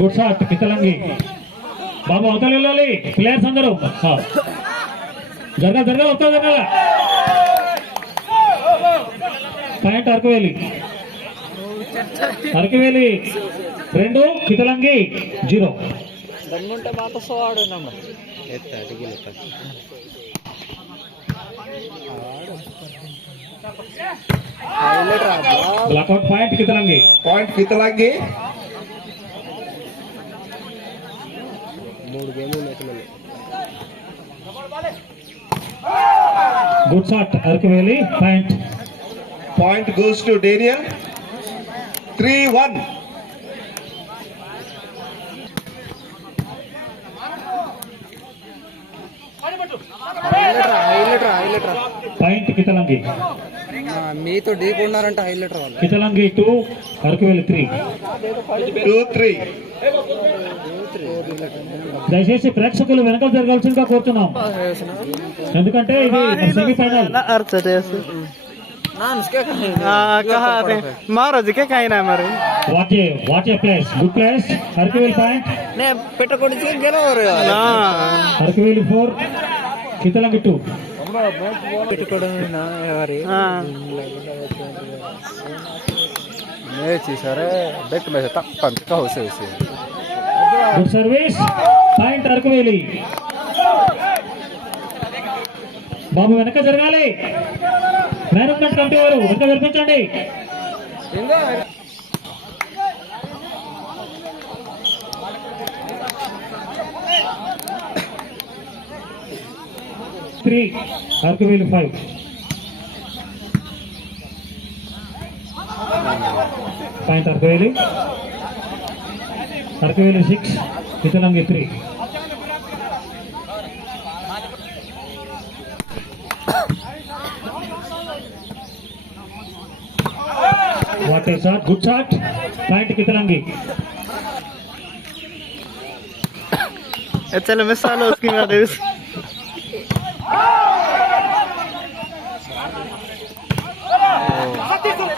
Good shot Kithalangi. బాబు అవతల వెళ్ళాలి ప్లేయర్స్ అందరూ. జరగాలి జరగాలి వస్తా జరగాల. Point Araku Valley. Araku Valley 2 Kitalangi 0. Block out point Kitalangi. Point Kitalangi. 3 గేమ్లు నెట్టిమని. Good shot Araku Valley. Point. Point goes to Daniel. 3-1. Point Kitalangi. మీతో డీప్ ఉన్నారంటే హైలైటర్ వాళ్ళు. కితలంగి 2 అరకువేలి 3. 2-3. దయచేసి ప్రేక్షకులు వెనకాల జరగాల్సిందిగా కోరుతున్నాం, ఎందుకంటే ఇది semifinal. What a place. Good place. Araku Valley point. Araku Valley 4 Kitalangi 2. Good service. Point Araku Valley. బాబు వెనక జరగాలి. మేనేజ్మెంట్ కమిటీ వారు వెనక జరిపించండి. Araku Valley 5. Point Araku Valley. Araku Valley 6 Kitalangi 3. What a shot. Good shot. Point Kitalangi.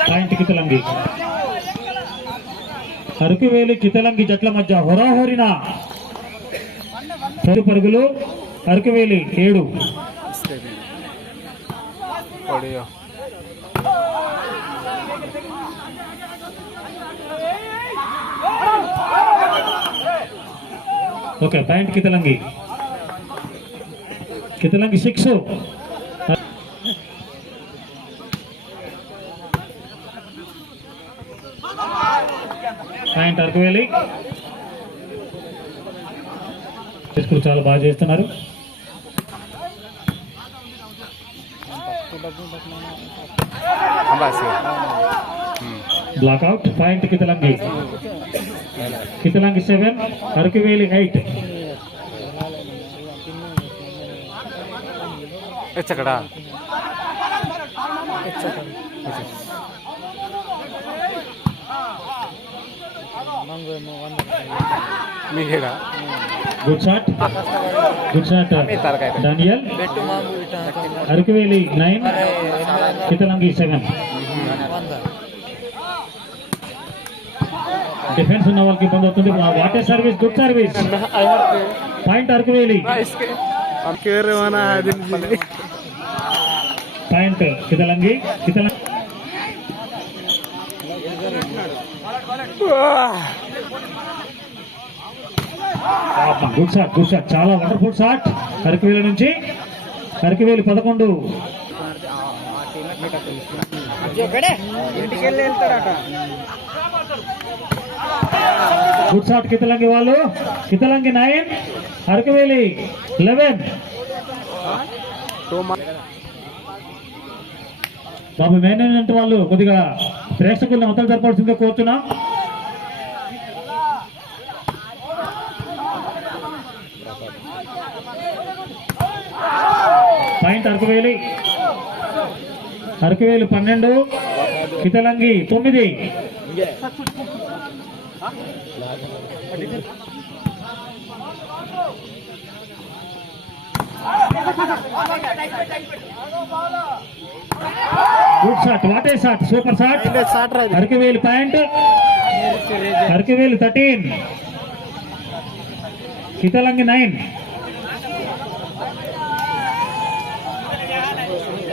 Point Kitalangi. Araku Valley Kitalangi జట్ల మధ్య హోరాహోరిన పరుగులు. Araku Valley 7. Okay point Kitalangi. Kitalangi 6. Point Araku Valley. చాలా బాగా చేస్తున్నారు. Block out point Kitalangi. Kitalangi 7 Araku Valley 8. Good shot. Good shot Daniel. Araku Valley 9 Kitalangi 7. Defence ఉన్న వాళ్ళకి ఇబ్బంది అవుతుంది. What a service. Good service. Point Araku Valley. Point Kitalangi. Kitalangi good shot. Good shot. చాలా వండర్ఫుల్ షాట్ అరకువేలి నుంచి. అరకువేలి 11. గుడ్ షాట్ కితలంగి వాళ్ళు. కితలంగి 9 అరకువేలి 11. బాబు మేనేజ్మెంట్ వాళ్ళు కొద్దిగా ప్రేక్షకుల్ని అవతల జరపాల్సిందిగా కోరుతున్నా. Point Araku Valley. Araku Valley 12 Kitalangi 9. Good shot, what a shot, super shot. Araku Valley point, Araku Valley 13, Kitalangi 9.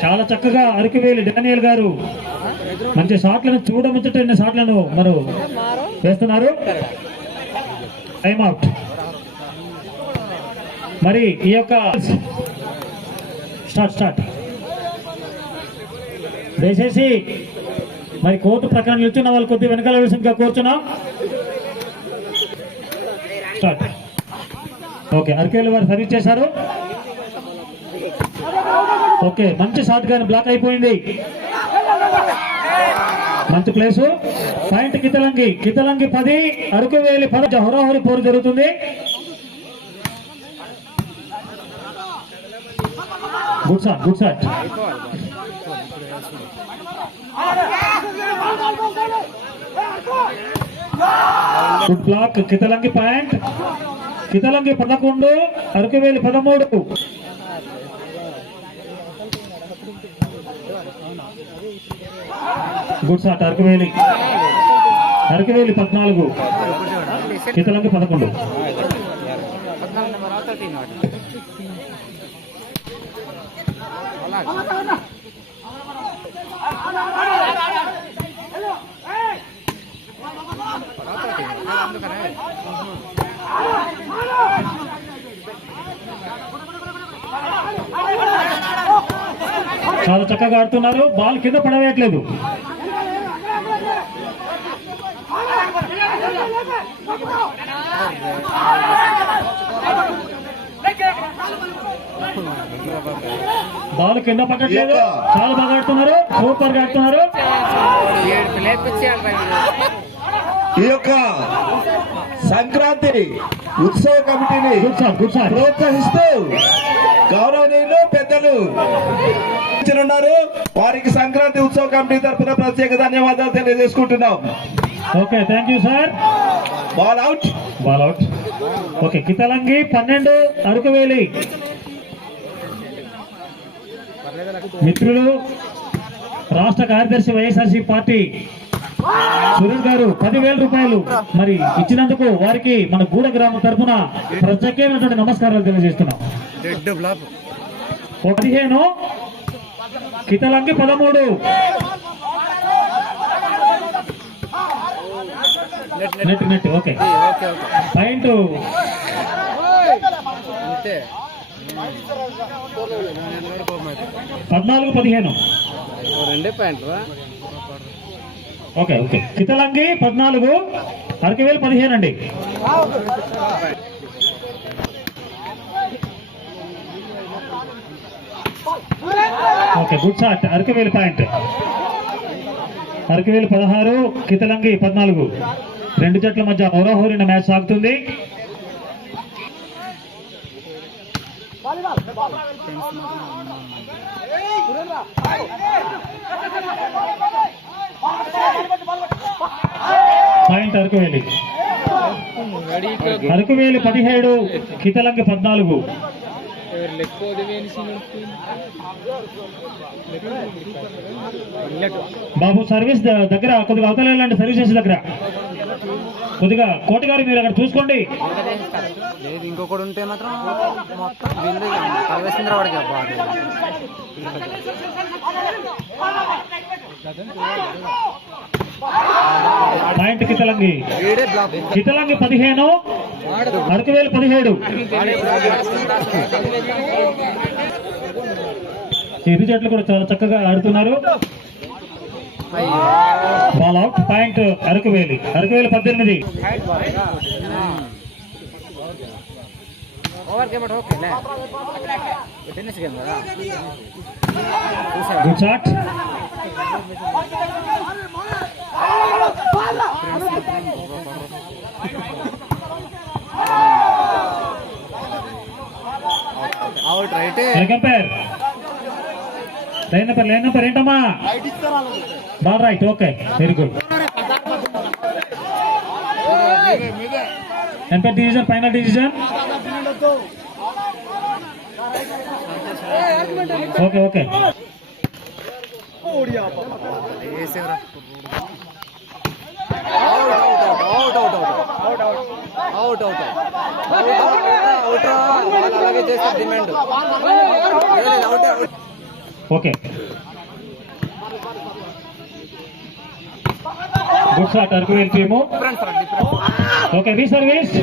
చాలా చక్కగా అరకవేలు డానియల్ గారు మంచి షాట్లను చూడముచ్చటైన షాట్లను మరి వేస్తున్నారు. Time out. మరి ఈ యొక్క స్టార్ట్ దయచేసి మరి కోర్టు ప్రకారం నిల్చున్న వాళ్ళు కొద్దిగా వెనకాల విషయంగా కోరుచున్నాం. స్టార్ట్. ఓకే, అరకేలు వారు సర్వీస్ చేశారు. ఓకే, మంచి షాట్ గాని బ్లాక్ అయిపోయింది. మంచి ప్లేసు. పాయింట్ కితలంగి 10, అరకువేలి 10. హోరాహోరీ పోరు జరుగుతుంది. Good shot, good shot. Good block. Kitalangi point, Kitalangi 11, Araku Valley 13. Good shot. Araku Valley 14, Kitalangi 11. చాలా చక్కగా ఆడుతున్నారు. బాల్ కింద పడవేయట్లేదు. బాల్ కింద పడట్లేదు. చాలా బాగా ఆడుతున్నారు. సూపర్ గా ఆడుతున్నారు. ఈ యొక్క సంక్రాంతి ఉత్సవ కమిటీని ప్రోత్సహిస్తూ గౌరవనీయులు పెద్దలు ఉన్నారు. వారికి సంక్రాంతి ఉత్సవ కమిటీ తరఫున ప్రత్యేక ధన్యవాదాలు తెలియజేసుకుంటున్నాం. Okay, thank you sir. Ball out, ball out. Okay, Kitalangi 12, Araku Valley. మిత్రులు, రాష్ట్ర కార్యదర్శి వైఎస్ఆర్సీ పార్టీ సురేష్ గారు 10,000 రూపాయలు మరి ఇచ్చినందుకు వారికి మన గూడ గ్రామం తరఫున ప్రత్యేకమైనటువంటి నమస్కారాలు తెలియజేస్తున్నాం. 15, Kitalangi 13. Net. Okay, point 14-15. Okay, Kitalangi 14, Araku Valley 15 అండి. Okay, good shot. Araku Valley point, Araku Valley 16, Kitalangi 14. రెండు జట్ల మధ్య హోరాహోరిన మ్యాచ్ సాగుతుంది. పాయింట్ అరకువేలి, అరకువేలి 17, కితలంగి 14. బాబు సర్వీస్ దగ్గర కొద్దిగా అవతల లాంటి సర్వీసెస్ దగ్గర కొద్దిగా కోటి గారు మీరు అక్కడ చూసుకోండి. ఇంకొకటి ఉంటే మాత్రం మొత్తం వాడికి పాయింట్ కితలంగి 15, అరకువేలి 17. ఇరు జట్లు కూడా చాలా చక్కగా ఆడుతున్నారు. Ball out. Point Araku Valley 18. Good shot. Out right. Line number ఏంటమ్మా? Ball right. Okay, very good. ఎంత division? Final division. Okay okay వేసేవరా out out out out out out out out అలాగే చేస్తారు demand out out okay good shot Araku valley team difference రా difference okay reservice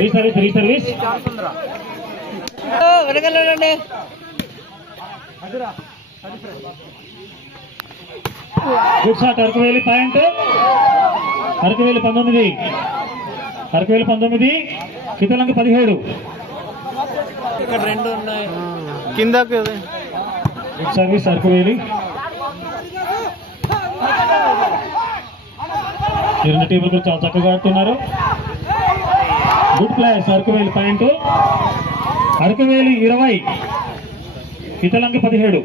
reservice reservice chance ఉందిరా వెనకాలండి good shot Araku Valley point Araku Valley 19 Araku Valley 19 Kitalangi 17 ఇక్కడ రెండు ఉన్నాయి కిందకి గుడ్ సర్వీస్ అరకువేలి ఈ రెండు టీంలు కూడా చాలా చక్కగా ఆడుతున్నారు good players Araku Valley point Araku Valley 20 కితలంగి 17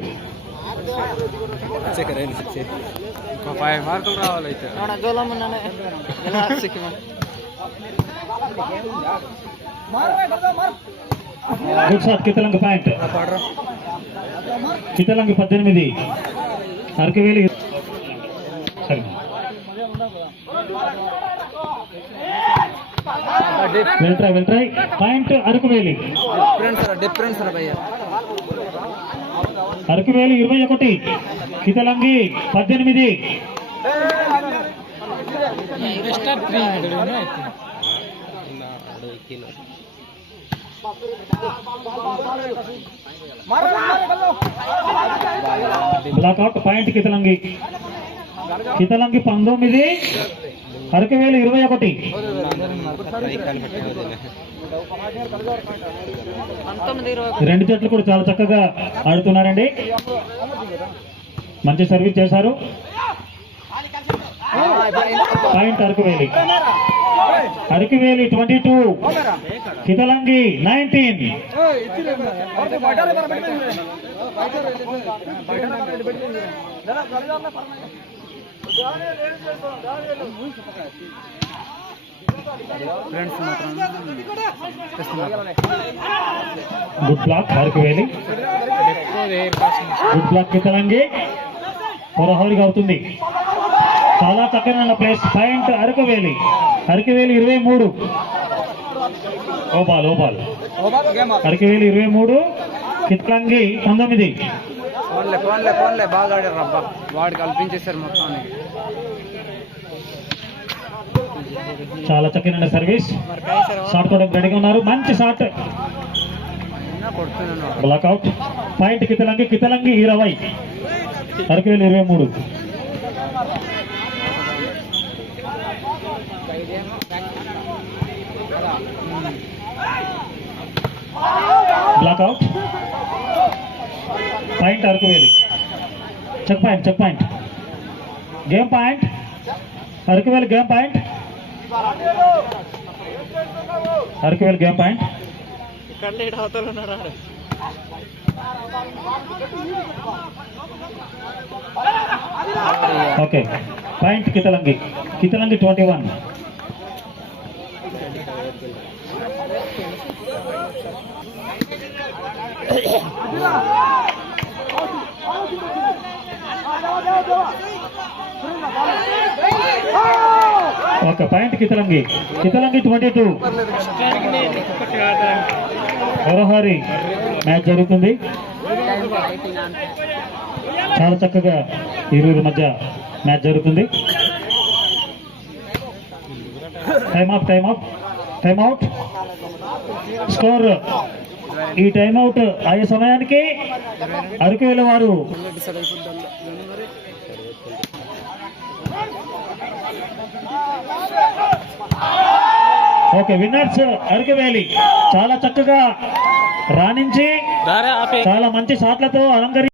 ఇంకో 5 మార్కులు రావాలైతే good shot Kithalangi point Kithalangi 18 అరకువేలి సరే వెల్ట్రై పాయింట్ అరకువేలి డిఫరెన్స్ రా భయ్యా అరకువేలి 21 కితలంగి 18 బ్లాక్అవుట్ పాయింట్ కితలంగి 19 అరకువేలి 21 రెండు జట్లు కూడా చాలా చక్కగా ఆడుతున్నారండి మంచి సర్వీస్ చేశారు పాయింట్ అరకువేలి 22 కితలంగి 19 ఫ్రెండ్స్ మాత్రం good block Araku Valley good block Kitalangi పొరహోరిగా అవుతుంది చాలా చక్కనైన ప్లేస్ పాయింట్ అరకువేలి 23 ఓబాల్ అరకువేలి 23 కితలంగి 19 ఫోన్లే బాగా ఆడారు అబ్బా వాడు కల్పించేశారు మొత్తానికి చాలా చక్కనైన సర్వీస్ షాట్ కూడా రెడీగా ఉన్నారు మంచి షాట్ కొడుతున్నాను block out point Kitalangi 20 Araku Valley 23 block out point Araku Valley check point game point Araku Valley game point Araku Valley game point okay point Kitalangi 21 okay point Kitalangi 22 హోరహోరి మ్యాచ్ జరుగుతుంది చాలా చక్కగా ఇరువురి మధ్య మ్యాచ్ జరుగుతుంది టైమ్ అవుట్ స్కోర్ ఈ టైమ్అవుట్ అయ్యే సమయానికి అరకువేలి వారు ఓకే విన్నర్స్ అరకువేలి చాలా చక్కగా రాణించి చాలా మంచి షాట్లతో అలంకరించి